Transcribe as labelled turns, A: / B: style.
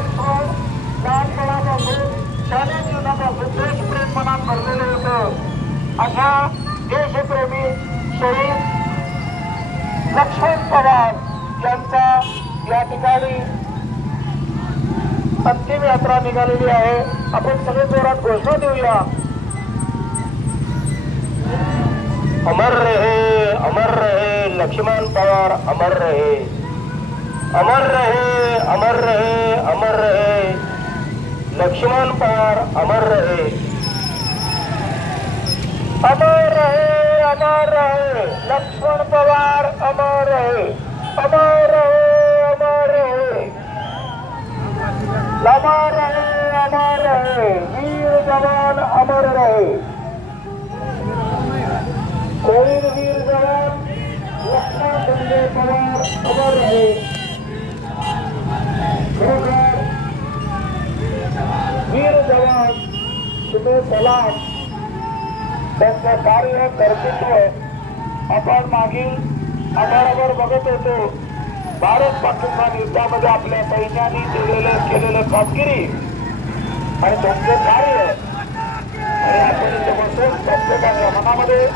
A: लक्ष्मण लहानपणापासून शालेय जीवनापासून देशप्रेम मनात भरलेलं होतं अशा देशप्रेमी शहीद लक्ष्मण पवार यांचा या ठिकाणी अंतिम यात्रा निघालेली आहे आपण सगळे जोरात घोषणा देऊया अमर रहे अमर रहे लक्ष्मण पवार अमर रहे। अमर रहे अमर रहे अमर रहे। लक्ष्मण पवार अमर रहे। अमर रहे अमर रहे। लक्ष्मण पवार अमर रहे। अमर रहे अमर रहे। अमर रहे अमर रहे। वीर जवान अमर रहे। कोई वीर जवान लक्ष्मण संजय पवार अमर रहे। तुम्ही सलाम त्यांचं कार्य कर्तृत्व आपण मागील आधारावर बघत होतो. भारत पाकिस्तान युद्धामध्ये आपल्या सैन्याने दिलेलं केलेलं कामगिरी. आणि त्यांचं कार्य आणि आपण इथे बसून प्रत्येकाच्या मनामध्ये